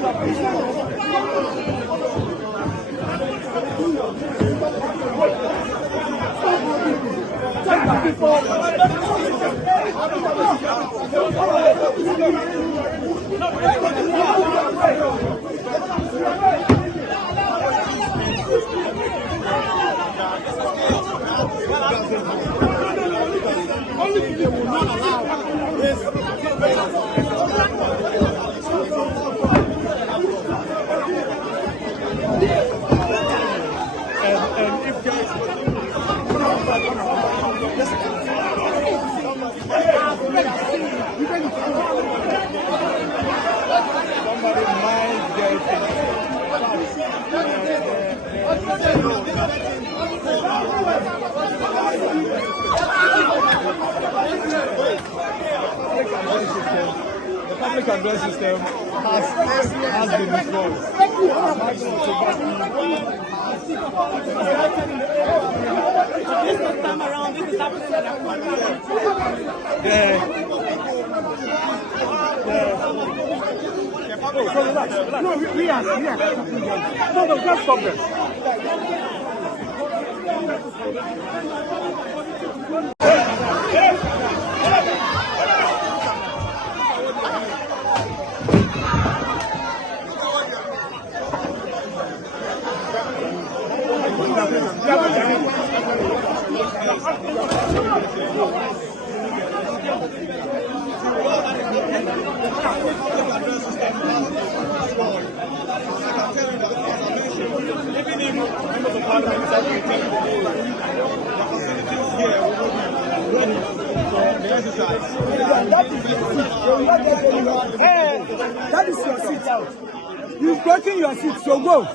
The public address system has been installed. This time around, this is happening So relax. No, we are. No, just stop them. That is your seat out. You've broken your seat, so go.